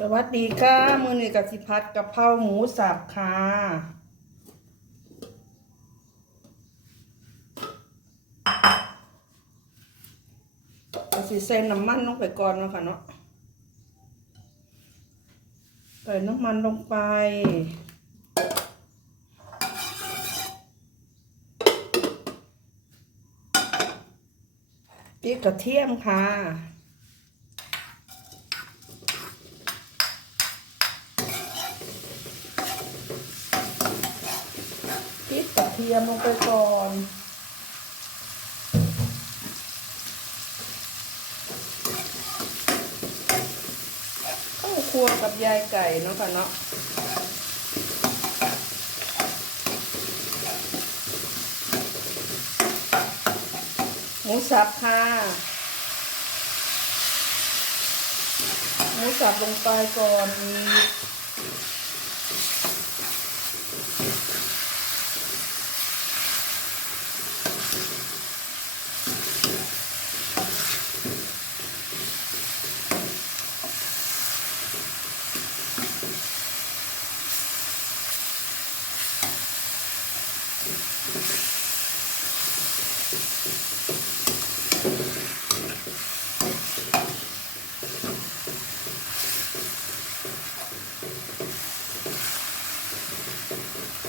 สวัสดีค่ะมือนี้กับสิพัดกะเพราหมูสับค่ะก็สิใส่น้ำมันลงไปก่อนเนาะค่ะเนาะใส่น้ำมันลงไปพริกกระเทียมค่ะ พริกกระเทียมลงไปก่อนข้าวครัวกับยายไก่เนาะค่ะเนาะหมูสับค่ะ หมูสับลงไปก่อน ป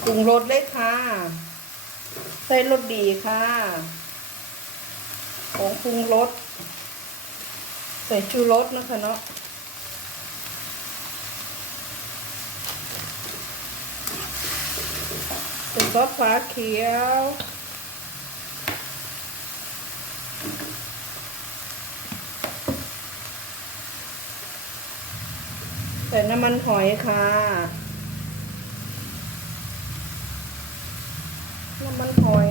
รุงรสเลยค่ะ ใส่รสดีค่ะ ของปรุงรส ใส่ชูรสนะคะเนาะ ใส่ ซอสฟ้าเขียว ใส่น้ำมันหอยค่ะ น้ำมันหอย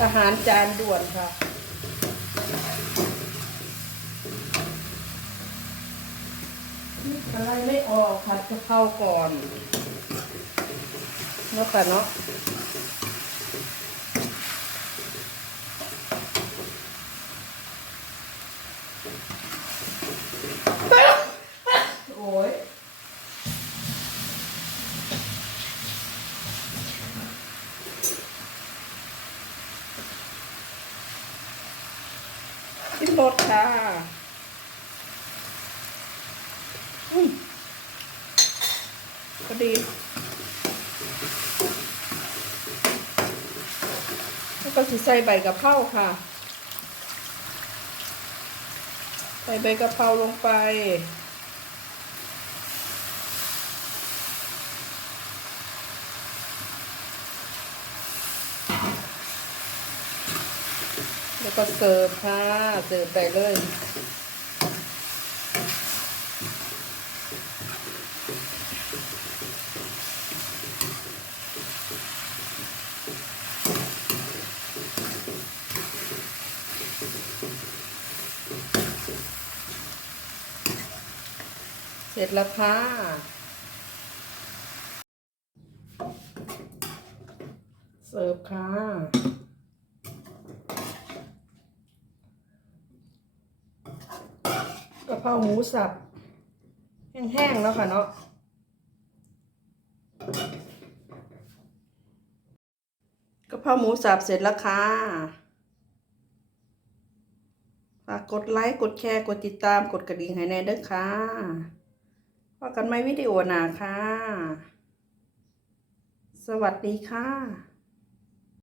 อาหารจานด่วนค่ะ พัดกะเพราก่อนเนาะค่ะเนาะโอ้ยขึ้นรถค่ะอืม พอดี แล้วก็สิใส่ใบกะเพราค่ะ ใส่ใบกะเพราลงไปแล้วก็เสิร์ฟค่ะ เสิร์ฟไปเลย เสร็จแล้วค่ะ เสิร์ฟค่ะกะเพราหมูสับ แห้งๆแล้วค่ะเนาะกะเพราหมูสับเสร็จแล้วค่ะ ฝากกดไลค์ กดแชร์ กดติดตาม กดกระดิ่งให้แน่เด้อค่ะพบกันไม่วิดีโอหนาค่ะ สวัสดีค่ะ